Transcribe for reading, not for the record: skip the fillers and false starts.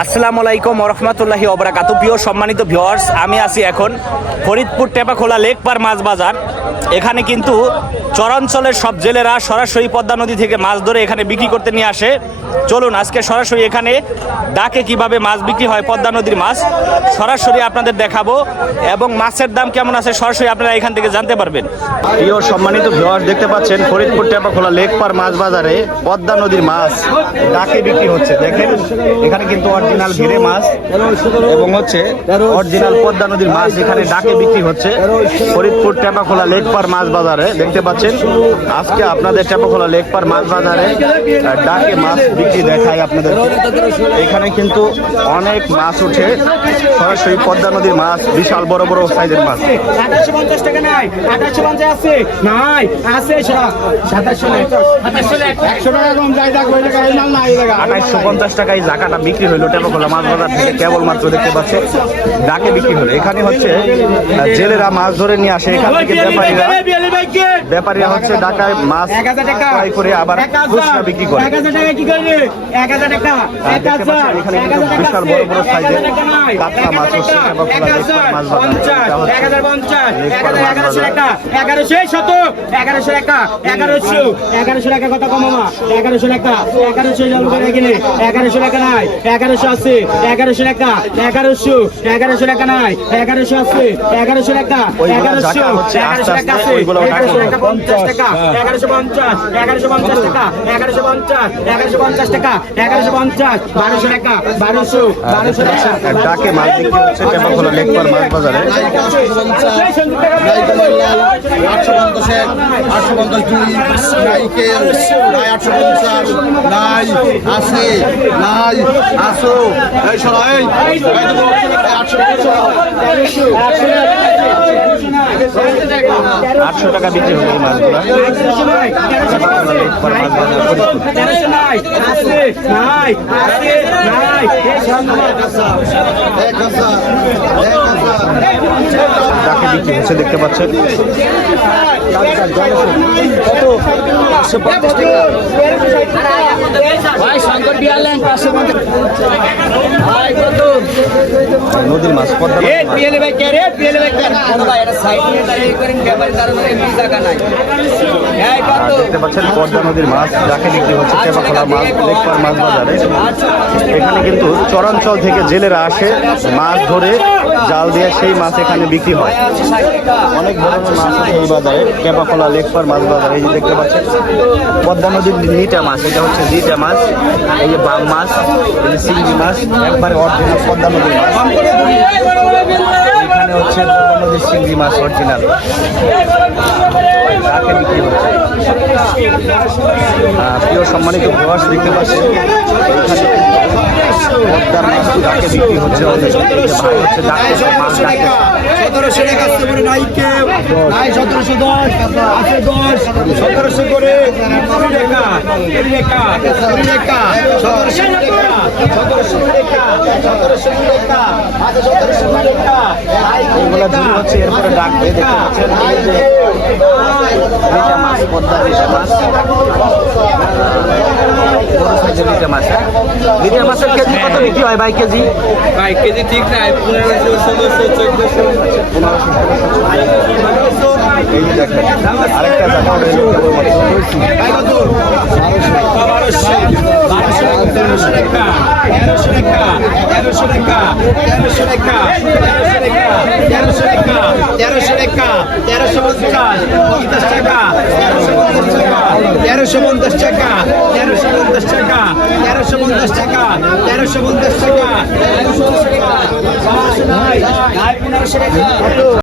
আসসালামু আলাইকুম ওরহমতুল্লাহি ওবারাকাতু। প্রিয় সম্মানিত ভিউয়ার্স, আমি আছি এখন ফরিদপুর টেপাখোলা লেকপার মাছ বাজার। এখানে কিন্তু চরাঞ্চলের সব জেলেরা সরাসরি পদ্মা নদী থেকে মাছ ধরে এখানে বিক্রি করতে নিয়ে আসে। চলুন আজকে সরাসরি এখানে ডাকে কিভাবে মাছ বিক্রি হয়, পদ্মা নদীর মাছ সরাসরি আপনাদের দেখাবো এবং মাছের দাম কেমন আছে সরাসরি আপনারা এখান থেকে জানতে পারবেন। প্রিয় সম্মানিত ভিউয়ার্স, দেখতে পাচ্ছেন ফরিদপুর টেপাখোলা লেকপার মাছ বাজারে পদ্মা নদীর মাছ ডাকে বিক্রি হচ্ছে। দেখেন এখানে কিন্তু অরিজিনাল ভিড়ে মাছ এবং হচ্ছে অরিজিনাল পদ্মা নদীর মাছ এখানে ডাকে বিক্রি হচ্ছে ফরিদপুর টেপাখোলা লেকপার মাছ বাজারে। দেখতে পাচ্ছেন আজকে আপনাদের টেপাখোলা লেকপার মাছ বাজারে ডাকে মাছ বিক্রি দেখায় আপনাদের। এখানে কিন্তু অনেক মাছ উঠে, সরাসরি পদ্মা নদীর মাছ, বিশাল বড় বড় সাইজের মাছ। 2850 টাকা নাই, 2850 আছে নাই, আছে 2850 টাকায় জাকাটা বিক্রি হইলো টেপাখোলা মাছ বাজার থেকে। কেবলমাত্র দেখতে পাচ্ছেন ডাকে বিক্রি হলো। এখানে হচ্ছে জেলেরা মাছ ধরে নিয়ে আসে, এখান থেকে ব্যাপারীরা হচ্ছে ঢাকায় মাছ ক্রয় করে আবার খুচরা বিক্রি করে। 1000 টাকা কি করে 1000 টাকা, 1000 এখানে কিন্তু বিশাল বড় বড় সাইজের কাতলা মাছ হচ্ছে টেপাখোলা লেকপার মাছ বাজার। 1150 টাকা, 1100 টাকা, 1100 টাকা কত কম মামা, 1100 টাকা, 1100 জল করে কিনে 1100 টাকা নাই, 1100 আছে, 1100 টাকা, 1100 টাকা নাই, 1100 আছে, 1100 টাকা, 1100 টাকা আছে, 1150 টাকা, 1150, 1150 টাকা, 1150, 1150 টাকা, 1150, 1200 টাকা, 1200 টাকা ডাকে মাছ বিক্রি হচ্ছে টেপাখোলা লেকপার মাছ বাজারে। 800 টাকা বিক্রি হলো এই মাছগুলো। ডাকে বিক্রি হচ্ছে দেখতে পাচ্ছেন। নদীর মাছ পদ্মা দেখতে পাচ্ছেন পদ্মা নদীর মাছ যাকে বিক্রি হচ্ছে টেপাখোলা মাছ লেকপার মাছ বাজারে। এখানে কিন্তু চরাঞ্চল থেকে জেলেরা আসে মাছ ধরে জাল দিয়ে সেই মাছ এখানে বিক্রি হয়। অনেক ধরনের মাছ আছে এই বাজারে, টেপাখোলা লেকপার মাছ বাজারে। এই যে দেখতে পাচ্ছেন পদ্মা নদীর নিটা মাছ, এটা হচ্ছে জিটা মাছ, এই যে বাম মাছ, এই যে চিংড়ি মাছ, একবারে অরিজিনাল পদ্মা নদীর মাছ। এখানে হচ্ছে পদ্মা নদীর চিংড়ি মাছ অরিজিনাল ডাকে বিক্রি হচ্ছে। প্রিয় সম্মানিত ভিউয়ার্স, দেখতে পাচ্ছেন পদ্মার মাছ ডাকে বিক্রি হচ্ছে। ভাই হচ্ছে ডাকতেছে মাছ ডাকতেছে। 1700 টাকা আছে করে নাই কেউ নাই, 1710 আছে 10, 1700 করে 20 টাকা, 20 টাকা, 20 টাকা, 1700 টাকা, 1700 টাকা, 1700 টাকা আছে, 1700 টাকা। এগুলো দূর হচ্ছে, এরপরে ডাকবে। দেখতে পাচ্ছেন এই যে মিঠা মাছ, পদ্মার মিঠা মাছ, বড় সাইজের মিঠা মাছ। মিঠা মাছের কেজি কত বিক্রি হয় ভাই? কেজি ভাই কেজি ঠিক নাই, 1500, 1600, 1400। এই যে দেখেন আরেকটা জায়গা 1300 টাকা, 1300 টাকা, 1300 টাকা, 1300 টাকা, 1300 টাকা, 1300 টাকা, 1350, 50 টাকা, 1350 টাকা, 1350 টাকা, 1350 টাকা, 1350 টাকা, 1350 টাকা, 1350 টাকা, 1500 টাকা।